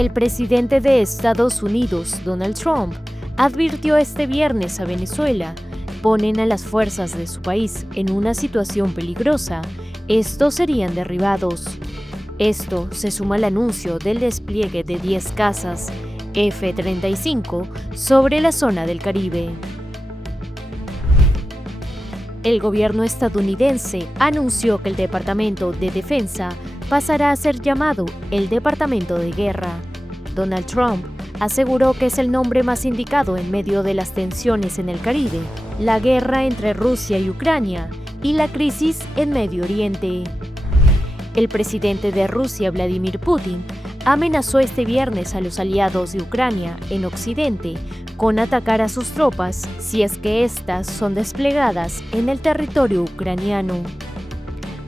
El presidente de Estados Unidos, Donald Trump, advirtió este viernes a Venezuela: ponen a las fuerzas de su país en una situación peligrosa, estos serían derribados. Esto se suma al anuncio del despliegue de 10 cazas F-35 sobre la zona del Caribe. El gobierno estadounidense anunció que el Departamento de Defensa pasará a ser llamado el Departamento de Guerra. Donald Trump aseguró que es el nombre más indicado en medio de las tensiones en el Caribe, la guerra entre Rusia y Ucrania y la crisis en Medio Oriente. El presidente de Rusia, Vladimir Putin, amenazó este viernes a los aliados de Ucrania en Occidente con atacar a sus tropas si es que éstas son desplegadas en el territorio ucraniano.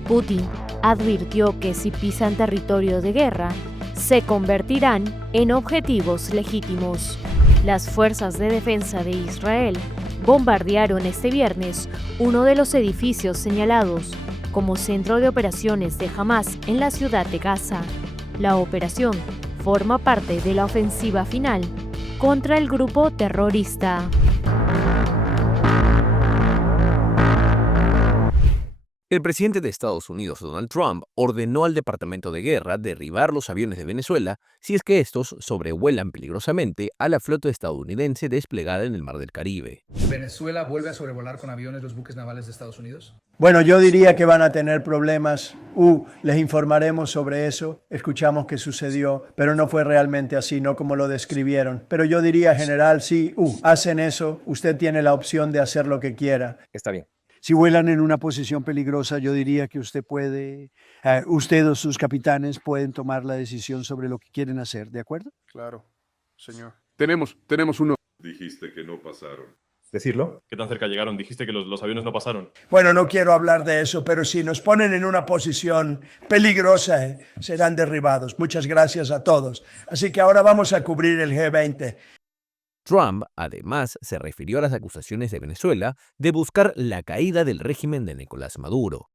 Putin advirtió que si pisan territorio de guerra, se convertirán en objetivos legítimos. Las fuerzas de defensa de Israel bombardearon este viernes uno de los edificios señalados como centro de operaciones de Hamás en la ciudad de Gaza. La operación forma parte de la ofensiva final contra el grupo terrorista. El presidente de Estados Unidos, Donald Trump, ordenó al Departamento de Guerra derribar los aviones de Venezuela si es que estos sobrevuelan peligrosamente a la flota estadounidense desplegada en el Mar del Caribe. ¿Venezuela vuelve a sobrevolar con aviones los buques navales de Estados Unidos? Bueno, yo diría que van a tener problemas. Les informaremos sobre eso. Escuchamos que sucedió, pero no fue realmente así, no como lo describieron. Pero yo diría, general, sí, hacen eso, usted tiene la opción de hacer lo que quiera. Está bien. Si vuelan en una posición peligrosa, yo diría que usted o sus capitanes pueden tomar la decisión sobre lo que quieren hacer, ¿de acuerdo? Claro, señor. Tenemos uno. Dijiste que no pasaron. ¿Decirlo? ¿Qué tan cerca llegaron? Dijiste que los aviones no pasaron. Bueno, no quiero hablar de eso, pero si nos ponen en una posición peligrosa, serán derribados. Muchas gracias a todos. Así que ahora vamos a cubrir el G20. Trump, además, se refirió a las acusaciones de Venezuela de buscar la caída del régimen de Nicolás Maduro.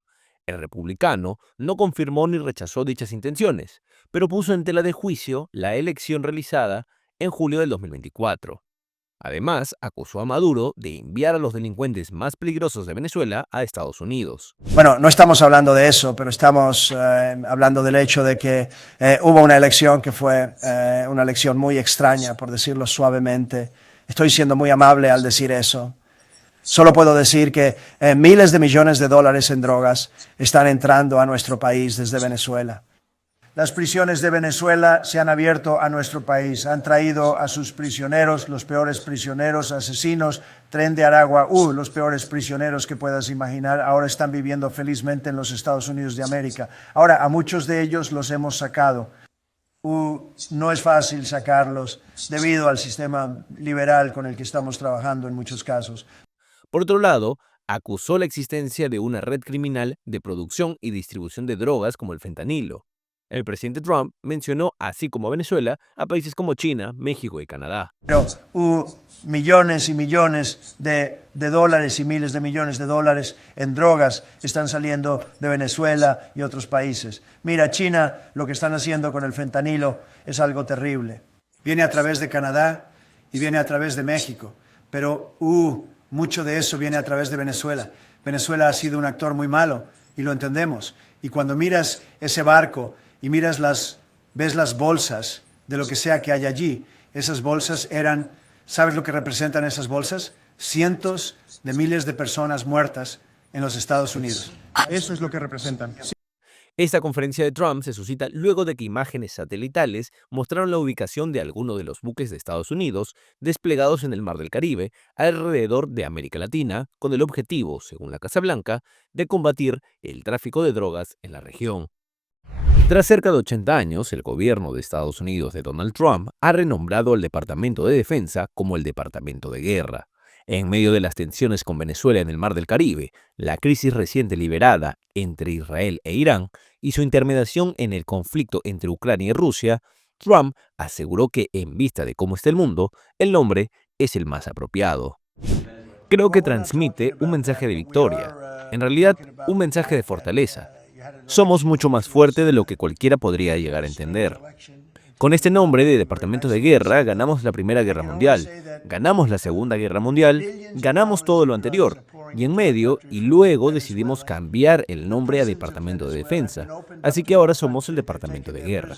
El republicano no confirmó ni rechazó dichas intenciones, pero puso en tela de juicio la elección realizada en julio del 2024. Además, acusó a Maduro de enviar a los delincuentes más peligrosos de Venezuela a Estados Unidos. Bueno, no estamos hablando de eso, pero estamos hablando del hecho de que hubo una elección que fue una elección muy extraña, por decirlo suavemente. Estoy siendo muy amable al decir eso. Solo puedo decir que miles de millones de dólares en drogas están entrando a nuestro país desde Venezuela. Las prisiones de Venezuela se han abierto a nuestro país, han traído a sus prisioneros, los peores prisioneros, asesinos, Tren de Aragua, los peores prisioneros que puedas imaginar, ahora están viviendo felizmente en los Estados Unidos de América. Ahora, a muchos de ellos los hemos sacado. No es fácil sacarlos debido al sistema liberal con el que estamos trabajando en muchos casos. Por otro lado, acusó la existencia de una red criminal de producción y distribución de drogas como el fentanilo. El presidente Trump mencionó, así como a Venezuela, a países como China, México y Canadá. Pero millones y millones de dólares y miles de millones de dólares en drogas están saliendo de Venezuela y otros países. Mira, China, lo que están haciendo con el fentanilo es algo terrible. Viene a través de Canadá y viene a través de México, pero mucho de eso viene a través de Venezuela. Venezuela ha sido un actor muy malo y lo entendemos. Y cuando miras ese barco y ves las bolsas de lo que sea que hay allí, esas bolsas ¿sabes lo que representan esas bolsas? Cientos de miles de personas muertas en los Estados Unidos. Eso es lo que representan. Esta conferencia de Trump se suscita luego de que imágenes satelitales mostraron la ubicación de algunos de los buques de Estados Unidos desplegados en el Mar del Caribe alrededor de América Latina, con el objetivo, según la Casa Blanca, de combatir el tráfico de drogas en la región. Tras cerca de 80 años, el gobierno de Estados Unidos de Donald Trump ha renombrado al Departamento de Defensa como el Departamento de Guerra. En medio de las tensiones con Venezuela en el Mar del Caribe, la crisis reciente liberada entre Israel e Irán y su intermediación en el conflicto entre Ucrania y Rusia, Trump aseguró que, en vista de cómo está el mundo, el nombre es el más apropiado. Creo que transmite un mensaje de victoria, en realidad un mensaje de fortaleza. Somos mucho más fuertes de lo que cualquiera podría llegar a entender. Con este nombre de Departamento de Guerra ganamos la Primera Guerra Mundial, ganamos la Segunda Guerra Mundial, ganamos todo lo anterior, y en medio, y luego decidimos cambiar el nombre a Departamento de Defensa, así que ahora somos el Departamento de Guerra.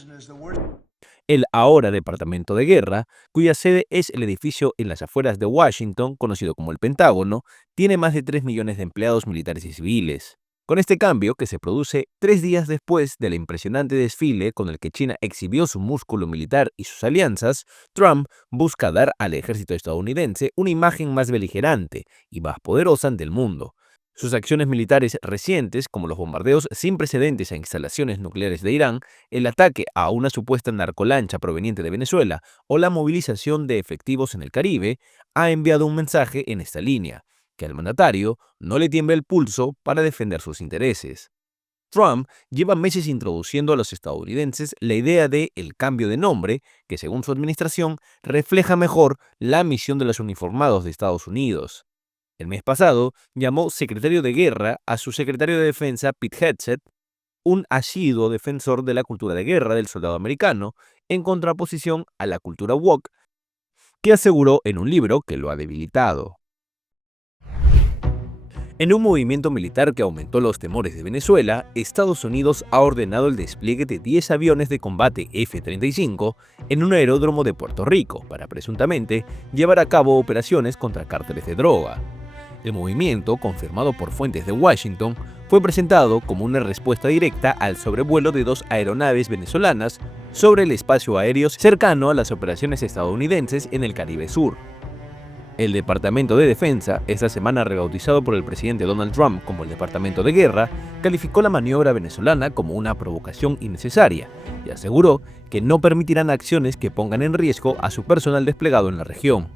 El ahora Departamento de Guerra, cuya sede es el edificio en las afueras de Washington, conocido como el Pentágono, tiene más de 3 millones de empleados militares y civiles. Con este cambio, que se produce 3 días después del impresionante desfile con el que China exhibió su músculo militar y sus alianzas, Trump busca dar al ejército estadounidense una imagen más beligerante y más poderosa ante el mundo. Sus acciones militares recientes, como los bombardeos sin precedentes a instalaciones nucleares de Irán, el ataque a una supuesta narcolancha proveniente de Venezuela o la movilización de efectivos en el Caribe, ha enviado un mensaje en esta línea, que al mandatario no le tiembla el pulso para defender sus intereses. Trump lleva meses introduciendo a los estadounidenses la idea de el cambio de nombre, que según su administración refleja mejor la misión de los uniformados de Estados Unidos. El mes pasado llamó secretario de guerra a su secretario de defensa Pete Hegseth, un asiduo defensor de la cultura de guerra del soldado americano, en contraposición a la cultura woke, que aseguró en un libro que lo ha debilitado. En un movimiento militar que aumentó los temores de Venezuela, Estados Unidos ha ordenado el despliegue de 10 aviones de combate F-35 en un aeródromo de Puerto Rico para presuntamente llevar a cabo operaciones contra cárteles de droga. El movimiento, confirmado por fuentes de Washington, fue presentado como una respuesta directa al sobrevuelo de 2 aeronaves venezolanas sobre el espacio aéreo cercano a las operaciones estadounidenses en el Caribe Sur. El Departamento de Defensa, esta semana rebautizado por el presidente Donald Trump como el Departamento de Guerra, calificó la maniobra venezolana como una provocación innecesaria y aseguró que no permitirán acciones que pongan en riesgo a su personal desplegado en la región.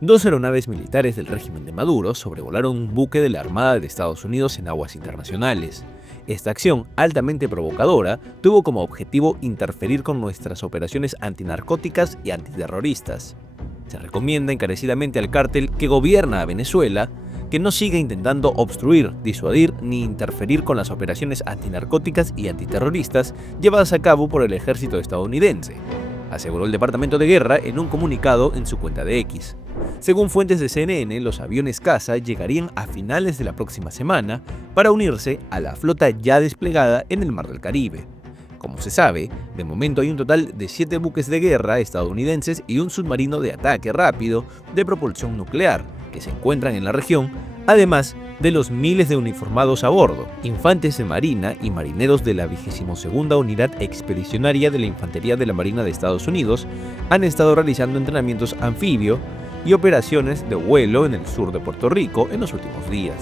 2 aeronaves militares del régimen de Maduro sobrevolaron un buque de la Armada de Estados Unidos en aguas internacionales. Esta acción, altamente provocadora, tuvo como objetivo interferir con nuestras operaciones antinarcóticas y antiterroristas. Se recomienda encarecidamente al cártel que gobierna a Venezuela que no siga intentando obstruir, disuadir ni interferir con las operaciones antinarcóticas y antiterroristas llevadas a cabo por el ejército estadounidense, aseguró el Departamento de Guerra en un comunicado en su cuenta de X. Según fuentes de CNN, los aviones caza llegarían a finales de la próxima semana para unirse a la flota ya desplegada en el Mar del Caribe. Como se sabe, de momento hay un total de 7 buques de guerra estadounidenses y un submarino de ataque rápido de propulsión nuclear que se encuentran en la región, además de los miles de uniformados a bordo, infantes de marina y marineros de la 22ª Unidad Expedicionaria de la Infantería de la Marina de Estados Unidos han estado realizando entrenamientos anfibio y operaciones de vuelo en el sur de Puerto Rico en los últimos días.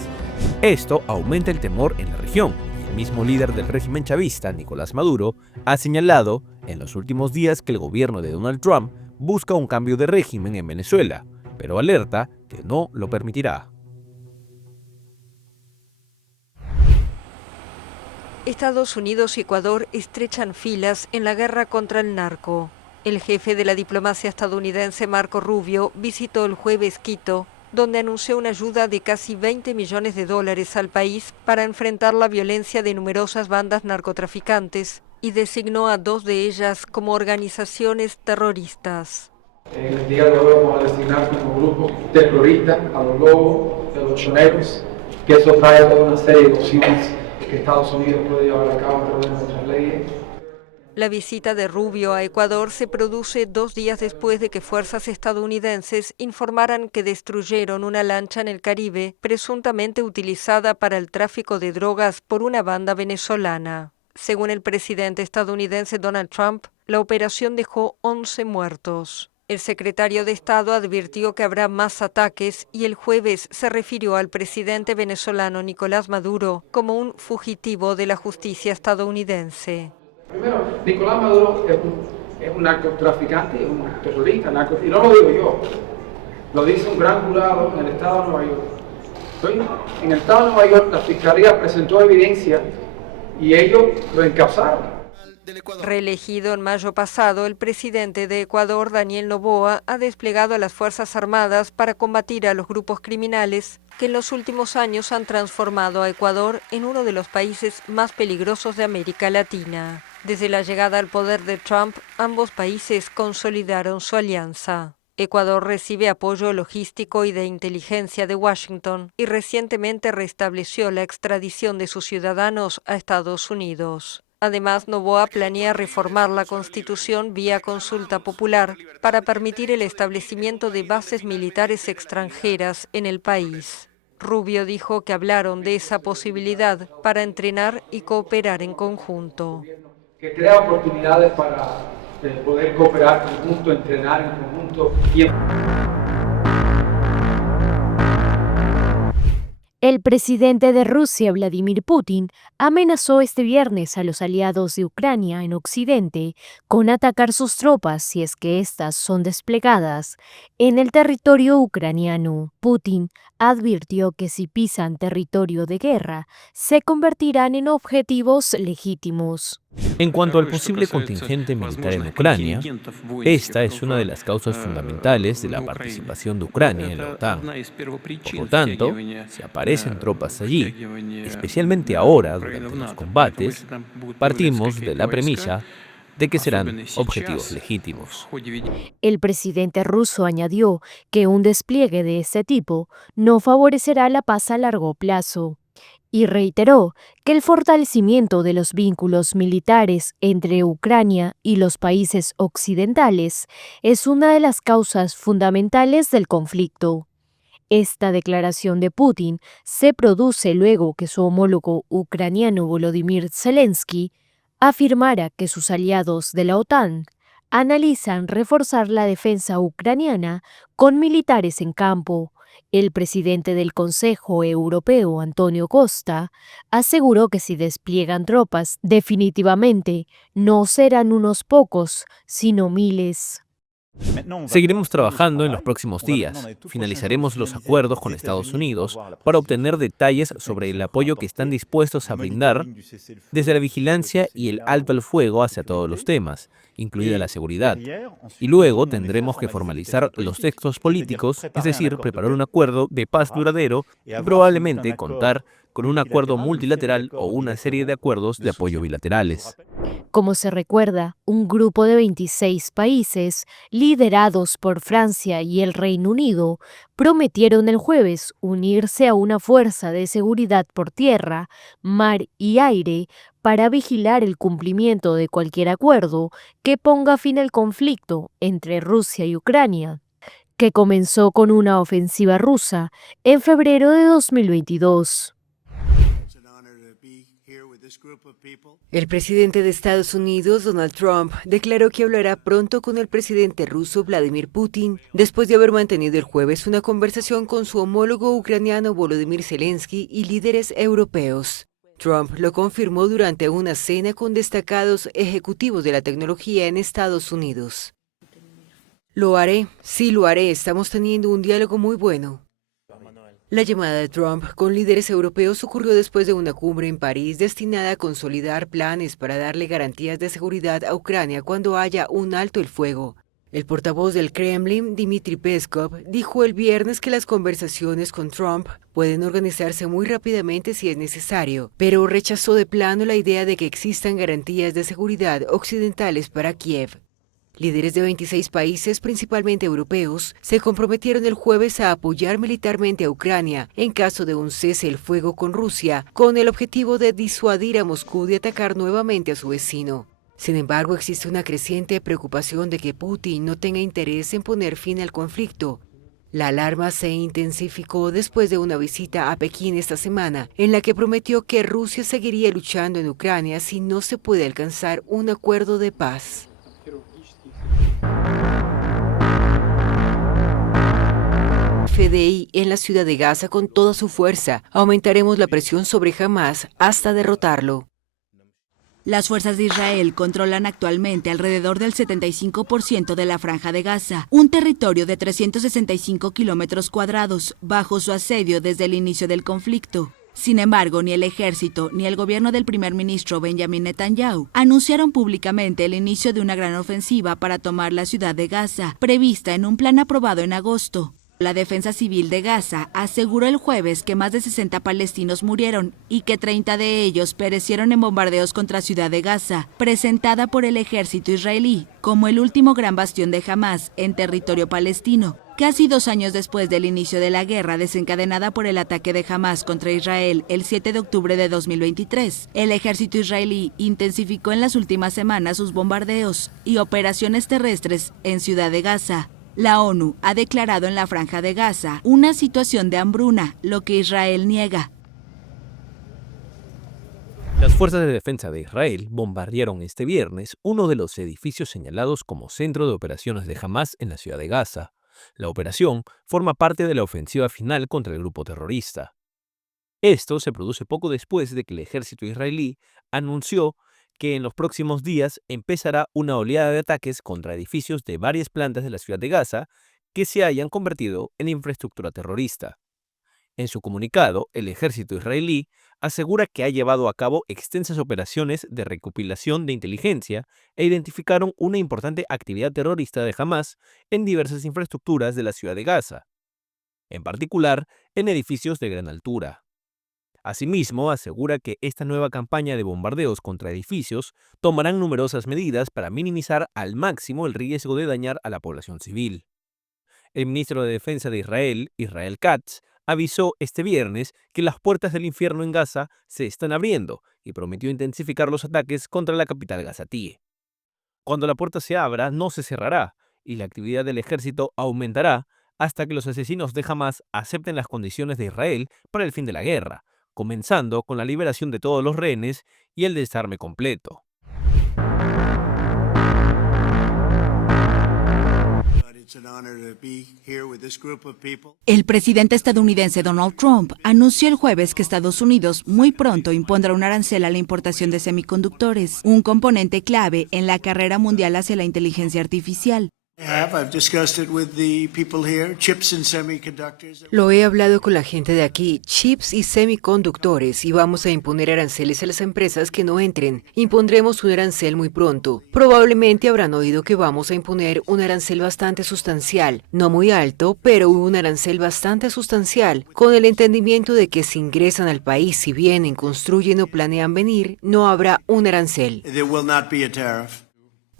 Esto aumenta el temor en la región. El mismo líder del régimen chavista, Nicolás Maduro, ha señalado en los últimos días que el gobierno de Donald Trump busca un cambio de régimen en Venezuela, pero alerta que no lo permitirá. Estados Unidos y Ecuador estrechan filas en la guerra contra el narco. El jefe de la diplomacia estadounidense, Marco Rubio, visitó el jueves Quito, donde anunció una ayuda de casi $20 millones al país para enfrentar la violencia de numerosas bandas narcotraficantes y designó a 2 de ellas como organizaciones terroristas. En el día de hoy vamos a designar como grupo terrorista a los lobos, a los choneros, que eso trae toda una serie de opciones que Estados Unidos puede llevar a cabo a través de nuestras leyes. La visita de Rubio a Ecuador se produce 2 días después de que fuerzas estadounidenses informaran que destruyeron una lancha en el Caribe presuntamente utilizada para el tráfico de drogas por una banda venezolana. Según el presidente estadounidense Donald Trump, la operación dejó 11 muertos. El secretario de Estado advirtió que habrá más ataques y el jueves se refirió al presidente venezolano Nicolás Maduro como un fugitivo de la justicia estadounidense. Primero, Nicolás Maduro es un narcotraficante, es un terrorista, y no lo digo yo, lo dice un gran jurado en el estado de Nueva York. En el estado de Nueva York la fiscalía presentó evidencia y ellos lo encausaron. Reelegido en mayo pasado, el presidente de Ecuador, Daniel Noboa, ha desplegado a las Fuerzas Armadas para combatir a los grupos criminales que en los últimos años han transformado a Ecuador en uno de los países más peligrosos de América Latina. Desde la llegada al poder de Trump, ambos países consolidaron su alianza. Ecuador recibe apoyo logístico y de inteligencia de Washington y recientemente restableció la extradición de sus ciudadanos a Estados Unidos. Además, Noboa planea reformar la Constitución vía consulta popular para permitir el establecimiento de bases militares extranjeras en el país. Rubio dijo que hablaron de esa posibilidad para entrenar y cooperar en conjunto. Que crea oportunidades para poder cooperar en conjunto, entrenar en conjunto y El presidente de Rusia, Vladimir Putin, amenazó este viernes a los aliados de Ucrania en Occidente con atacar sus tropas si es que éstas son desplegadas en el territorio ucraniano. Putin advirtió que si pisan territorio de guerra, se convertirán en objetivos legítimos. En cuanto al posible contingente militar en Ucrania, esta es una de las causas fundamentales de la participación de Ucrania en la OTAN. Por lo tanto, si aparecen tropas allí, especialmente ahora durante los combates, partimos de la premisa de que serán objetivos legítimos. El presidente ruso añadió que un despliegue de este tipo no favorecerá la paz a largo plazo y reiteró que el fortalecimiento de los vínculos militares entre Ucrania y los países occidentales es una de las causas fundamentales del conflicto. Esta declaración de Putin se produce luego que su homólogo ucraniano Volodymyr Zelensky afirmara que sus aliados de la OTAN analizan reforzar la defensa ucraniana con militares en campo. El presidente del Consejo Europeo, Antonio Costa, aseguró que si despliegan tropas, definitivamente no serán unos pocos, sino miles. Seguiremos trabajando en los próximos días. Finalizaremos los acuerdos con Estados Unidos para obtener detalles sobre el apoyo que están dispuestos a brindar desde la vigilancia y el alto al fuego hacia todos los temas, incluida la seguridad. Y luego tendremos que formalizar los textos políticos, es decir, preparar un acuerdo de paz duradero y probablemente contar con un acuerdo multilateral o una serie de acuerdos de apoyo bilaterales. Como se recuerda, un grupo de 26 países, liderados por Francia y el Reino Unido, prometieron el jueves unirse a una fuerza de seguridad por tierra, mar y aire para vigilar el cumplimiento de cualquier acuerdo que ponga fin al conflicto entre Rusia y Ucrania, que comenzó con una ofensiva rusa en febrero de 2022. El presidente de Estados Unidos, Donald Trump, declaró que hablará pronto con el presidente ruso Vladimir Putin, después de haber mantenido el jueves una conversación con su homólogo ucraniano Volodymyr Zelensky y líderes europeos. Trump lo confirmó durante una cena con destacados ejecutivos de la tecnología en Estados Unidos. Lo haré, sí lo haré, estamos teniendo un diálogo muy bueno. La llamada de Trump con líderes europeos ocurrió después de una cumbre en París destinada a consolidar planes para darle garantías de seguridad a Ucrania cuando haya un alto el fuego. El portavoz del Kremlin, Dmitry Peskov, dijo el viernes que las conversaciones con Trump pueden organizarse muy rápidamente si es necesario, pero rechazó de plano la idea de que existan garantías de seguridad occidentales para Kiev. Líderes de 26 países, principalmente europeos, se comprometieron el jueves a apoyar militarmente a Ucrania en caso de un cese el fuego con Rusia, con el objetivo de disuadir a Moscú de atacar nuevamente a su vecino. Sin embargo, existe una creciente preocupación de que Putin no tenga interés en poner fin al conflicto. La alarma se intensificó después de una visita a Pekín esta semana, en la que prometió que Rusia seguiría luchando en Ucrania si no se puede alcanzar un acuerdo de paz. FDI en la ciudad de Gaza con toda su fuerza. Aumentaremos la presión sobre Hamás hasta derrotarlo. Las fuerzas de Israel controlan actualmente alrededor del 75% de la Franja de Gaza, un territorio de 365 kilómetros cuadrados, bajo su asedio desde el inicio del conflicto. Sin embargo, ni el ejército ni el gobierno del primer ministro Benjamin Netanyahu anunciaron públicamente el inicio de una gran ofensiva para tomar la ciudad de Gaza, prevista en un plan aprobado en agosto. La Defensa Civil de Gaza aseguró el jueves que más de 60 palestinos murieron y que 30 de ellos perecieron en bombardeos contra Ciudad de Gaza, presentada por el ejército israelí como el último gran bastión de Hamás en territorio palestino. Casi 2 años después del inicio de la guerra desencadenada por el ataque de Hamás contra Israel el 7 de octubre de 2023, el ejército israelí intensificó en las últimas semanas sus bombardeos y operaciones terrestres en Ciudad de Gaza. La ONU ha declarado en la Franja de Gaza una situación de hambruna, lo que Israel niega. Las fuerzas de defensa de Israel bombardearon este viernes uno de los edificios señalados como centro de operaciones de Hamás en la ciudad de Gaza. La operación forma parte de la ofensiva final contra el grupo terrorista. Esto se produce poco después de que el ejército israelí anunció que en los próximos días empezará una oleada de ataques contra edificios de varias plantas de la ciudad de Gaza que se hayan convertido en infraestructura terrorista. En su comunicado, el ejército israelí asegura que ha llevado a cabo extensas operaciones de recopilación de inteligencia e identificaron una importante actividad terrorista de Hamás en diversas infraestructuras de la ciudad de Gaza, en particular en edificios de gran altura. Asimismo, asegura que esta nueva campaña de bombardeos contra edificios tomarán numerosas medidas para minimizar al máximo el riesgo de dañar a la población civil. El ministro de Defensa de Israel, Israel Katz, avisó este viernes que las puertas del infierno en Gaza se están abriendo y prometió intensificar los ataques contra la capital gazatí. Cuando la puerta se abra, no se cerrará y la actividad del ejército aumentará hasta que los asesinos de Hamás acepten las condiciones de Israel para el fin de la guerra, comenzando con la liberación de todos los rehenes y el desarme completo. El presidente estadounidense Donald Trump anunció el jueves que Estados Unidos muy pronto impondrá un arancel a la importación de semiconductores, un componente clave en la carrera mundial hacia la inteligencia artificial. Lo he hablado con la gente de aquí, chips y semiconductores, y vamos a imponer aranceles a las empresas que no entren. Impondremos un arancel muy pronto. Probablemente habrán oído que vamos a imponer un arancel bastante sustancial, no muy alto, pero un arancel bastante sustancial, con el entendimiento de que si ingresan al país, si vienen, construyen o planean venir, no habrá un arancel.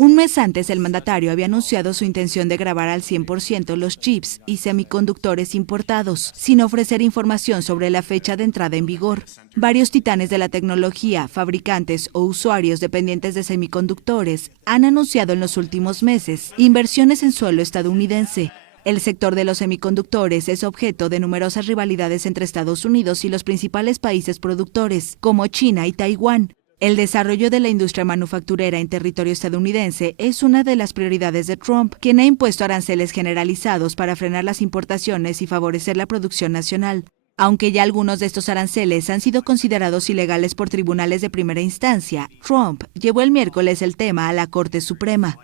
Un mes antes, el mandatario había anunciado su intención de gravar al 100% los chips y semiconductores importados, sin ofrecer información sobre la fecha de entrada en vigor. Varios titanes de la tecnología, fabricantes o usuarios dependientes de semiconductores han anunciado en los últimos meses inversiones en suelo estadounidense. El sector de los semiconductores es objeto de numerosas rivalidades entre Estados Unidos y los principales países productores, como China y Taiwán. El desarrollo de la industria manufacturera en territorio estadounidense es una de las prioridades de Trump, quien ha impuesto aranceles generalizados para frenar las importaciones y favorecer la producción nacional. Aunque ya algunos de estos aranceles han sido considerados ilegales por tribunales de primera instancia, Trump llevó el miércoles el tema a la Corte Suprema.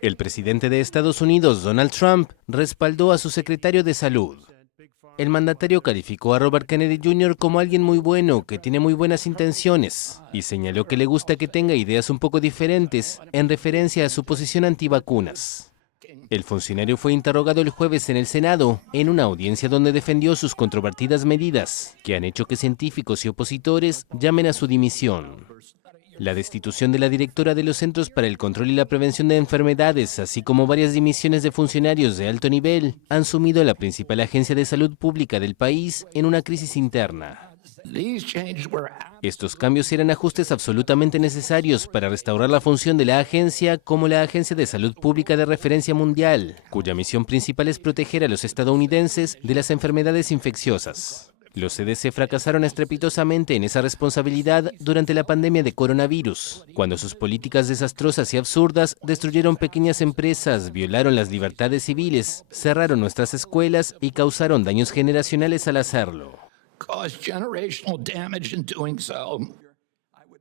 El presidente de Estados Unidos, Donald Trump, respaldó a su secretario de Salud. El mandatario calificó a Robert Kennedy Jr. como alguien muy bueno, que tiene muy buenas intenciones, y señaló que le gusta que tenga ideas un poco diferentes en referencia a su posición antivacunas. El funcionario fue interrogado el jueves en el Senado, en una audiencia donde defendió sus controvertidas medidas, que han hecho que científicos y opositores llamen a su dimisión. La destitución de la directora de los Centros para el Control y la Prevención de Enfermedades, así como varias dimisiones de funcionarios de alto nivel, han sumido a la principal agencia de salud pública del país en una crisis interna. Estos cambios eran ajustes absolutamente necesarios para restaurar la función de la agencia como la Agencia de Salud Pública de Referencia Mundial, cuya misión principal es proteger a los estadounidenses de las enfermedades infecciosas. Los CDC fracasaron estrepitosamente en esa responsabilidad durante la pandemia de coronavirus, cuando sus políticas desastrosas y absurdas destruyeron pequeñas empresas, violaron las libertades civiles, cerraron nuestras escuelas y causaron daños generacionales al hacerlo.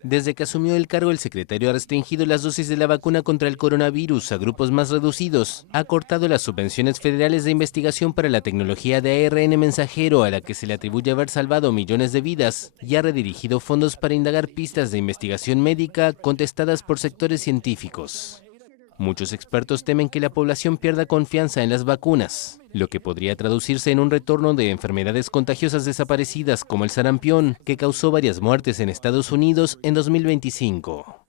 Desde que asumió el cargo, el secretario ha restringido las dosis de la vacuna contra el coronavirus a grupos más reducidos, ha cortado las subvenciones federales de investigación para la tecnología de ARN mensajero, a la que se le atribuye haber salvado millones de vidas, y ha redirigido fondos para indagar pistas de investigación médica contestadas por sectores científicos. Muchos expertos temen que la población pierda confianza en las vacunas, lo que podría traducirse en un retorno de enfermedades contagiosas desaparecidas como el sarampión, que causó varias muertes en Estados Unidos en 2025.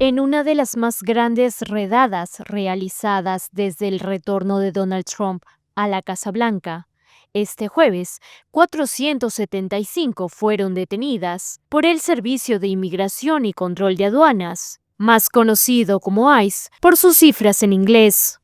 En una de las más grandes redadas realizadas desde el retorno de Donald Trump a la Casa Blanca, este jueves, 475 fueron detenidas por el Servicio de Inmigración y Control de Aduanas, más conocido como ICE por sus cifras en inglés.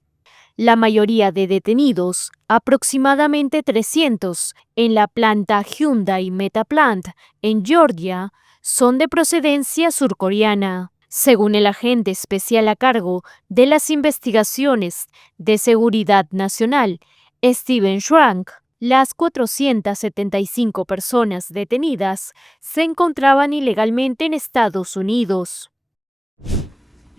La mayoría de detenidos, aproximadamente 300, en la planta Hyundai Metaplant en Georgia, son de procedencia surcoreana. Según el agente especial a cargo de las investigaciones de seguridad nacional, Steven Schrank, las 475 personas detenidas se encontraban ilegalmente en Estados Unidos.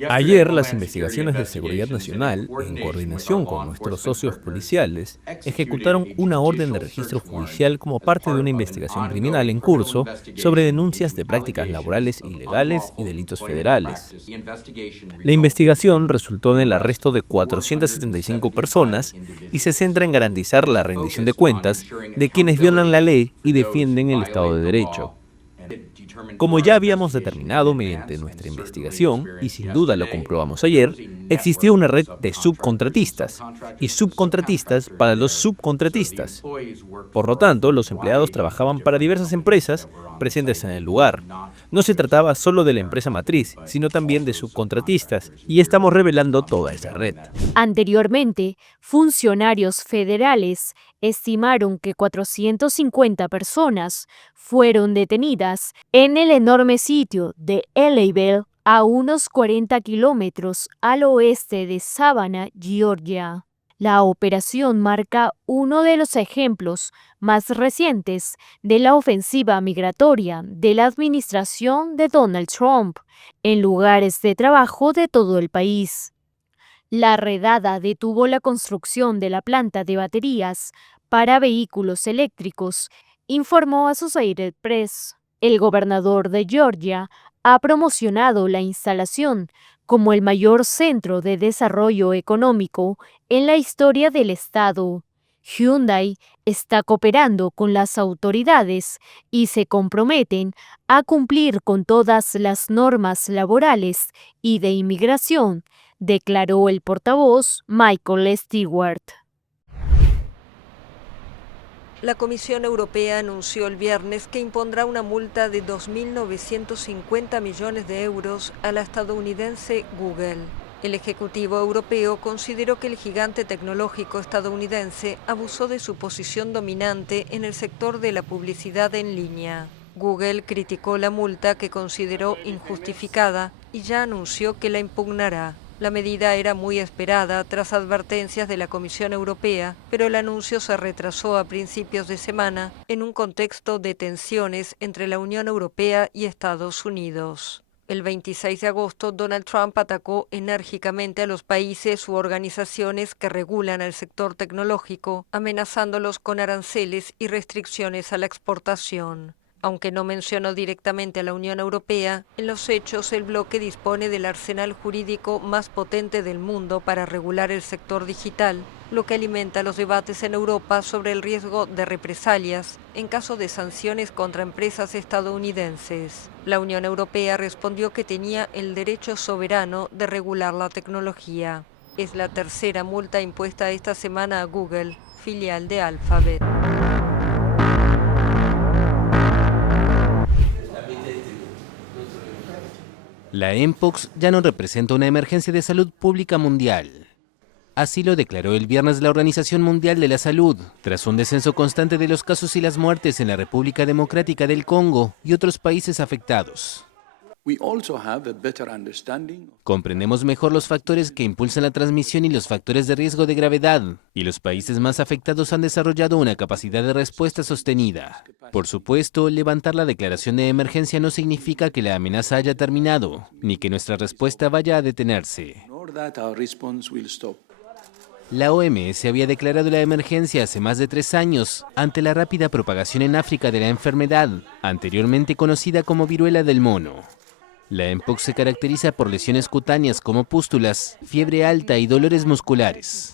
Ayer, las investigaciones de seguridad nacional, en coordinación con nuestros socios policiales, ejecutaron una orden de registro judicial como parte de una investigación criminal en curso sobre denuncias de prácticas laborales ilegales y delitos federales. La investigación resultó en el arresto de 475 personas y se centra en garantizar la rendición de cuentas de quienes violan la ley y defienden el Estado de Derecho. Como ya habíamos determinado mediante nuestra investigación, y sin duda lo comprobamos ayer, existía una red de subcontratistas y subcontratistas para los subcontratistas. Por lo tanto, los empleados trabajaban para diversas empresas presentes en el lugar. No se trataba solo de la empresa matriz, sino también de subcontratistas, y estamos revelando toda esa red. Anteriormente, funcionarios federales estimaron que 450 personas fueron detenidas en el enorme sitio de Ellabelle, a unos 40 kilómetros al oeste de Savannah, Georgia. La operación marca uno de los ejemplos más recientes de la ofensiva migratoria de la administración de Donald Trump en lugares de trabajo de todo el país. La redada detuvo la construcción de la planta de baterías para vehículos eléctricos, informó Associated Press. El gobernador de Georgia ha promocionado la instalación como el mayor centro de desarrollo económico en la historia del estado. Hyundai está cooperando con las autoridades y se comprometen a cumplir con todas las normas laborales y de inmigración, declaró el portavoz Michael Stewart. La Comisión Europea anunció el viernes que impondrá una multa de 2.950 millones de euros a la estadounidense Google. El Ejecutivo Europeo consideró que el gigante tecnológico estadounidense abusó de su posición dominante en el sector de la publicidad en línea. Google criticó la multa, que consideró injustificada, y ya anunció que la impugnará. La medida era muy esperada tras advertencias de la Comisión Europea, pero el anuncio se retrasó a principios de semana en un contexto de tensiones entre la Unión Europea y Estados Unidos. El 26 de agosto, Donald Trump atacó enérgicamente a los países u organizaciones que regulan el sector tecnológico, amenazándolos con aranceles y restricciones a la exportación. Aunque no mencionó directamente a la Unión Europea, en los hechos el bloque dispone del arsenal jurídico más potente del mundo para regular el sector digital, lo que alimenta los debates en Europa sobre el riesgo de represalias en caso de sanciones contra empresas estadounidenses. La Unión Europea respondió que tenía el derecho soberano de regular la tecnología. Es la tercera multa impuesta esta semana a Google, filial de Alphabet. La Mpox ya no representa una emergencia de salud pública mundial. Así lo declaró el viernes la Organización Mundial de la Salud, tras un descenso constante de los casos y las muertes en la República Democrática del Congo y otros países afectados. Comprendemos mejor los factores que impulsan la transmisión y los factores de riesgo de gravedad, y los países más afectados han desarrollado una capacidad de respuesta sostenida. Por supuesto, levantar la declaración de emergencia no significa que la amenaza haya terminado, ni que nuestra respuesta vaya a detenerse. La OMS había declarado la emergencia hace más de 3 años ante la rápida propagación en África de la enfermedad, anteriormente conocida como viruela del mono. La mpox se caracteriza por lesiones cutáneas como pústulas, fiebre alta y dolores musculares.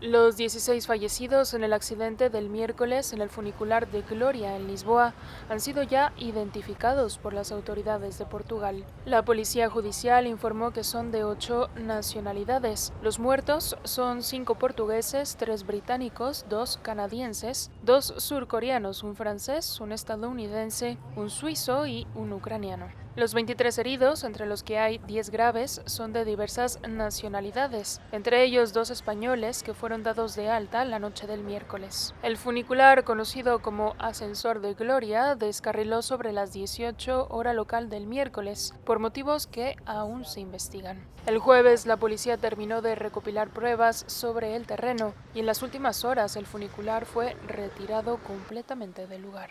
Los 16 fallecidos en el accidente del miércoles en el funicular de Gloria en Lisboa han sido ya identificados por las autoridades de Portugal. La policía judicial informó que son de 8 nacionalidades. Los muertos son 5 portugueses, 3 británicos, 2 canadienses, 2 surcoreanos, un francés, un estadounidense, un suizo y un ucraniano. Los 23 heridos, entre los que hay 10 graves, son de diversas nacionalidades, entre ellos 2 españoles que fueron dados de alta la noche del miércoles. El funicular, conocido como Ascensor de Gloria, descarriló sobre las 18 hora local del miércoles, por motivos que aún se investigan. El jueves, la policía terminó de recopilar pruebas sobre el terreno y en las últimas horas el funicular fue retirado completamente del lugar.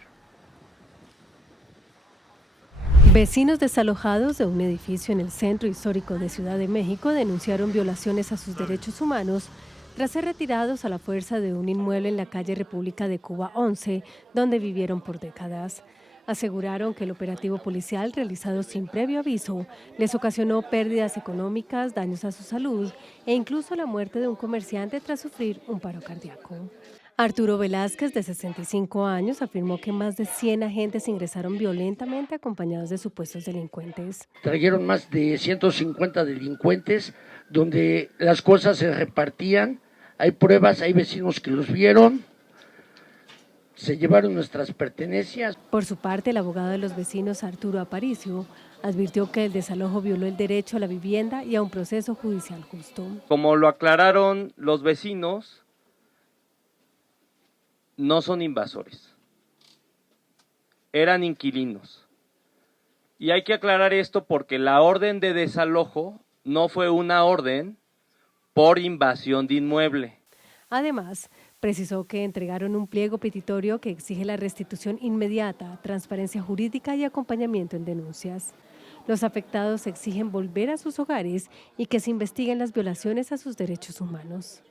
Vecinos desalojados de un edificio en el centro histórico de Ciudad de México denunciaron violaciones a sus derechos humanos tras ser retirados a la fuerza de un inmueble en la calle República de Cuba 11, donde vivieron por décadas. Aseguraron que el operativo policial realizado sin previo aviso les ocasionó pérdidas económicas, daños a su salud e incluso la muerte de un comerciante tras sufrir un paro cardíaco. Arturo Velázquez, de 65 años, afirmó que más de 100 agentes ingresaron violentamente acompañados de supuestos delincuentes. Trajeron más de 150 delincuentes donde las cosas se repartían. Hay pruebas, hay vecinos que los vieron. Se llevaron nuestras pertenencias. Por su parte, el abogado de los vecinos, Arturo Aparicio, advirtió que el desalojo violó el derecho a la vivienda y a un proceso judicial justo. Como lo aclararon los vecinos, no son invasores, eran inquilinos. Y hay que aclarar esto porque la orden de desalojo no fue una orden por invasión de inmueble. Además, precisó que entregaron un pliego petitorio que exige la restitución inmediata, transparencia jurídica y acompañamiento en denuncias. Los afectados exigen volver a sus hogares y que se investiguen las violaciones a sus derechos humanos.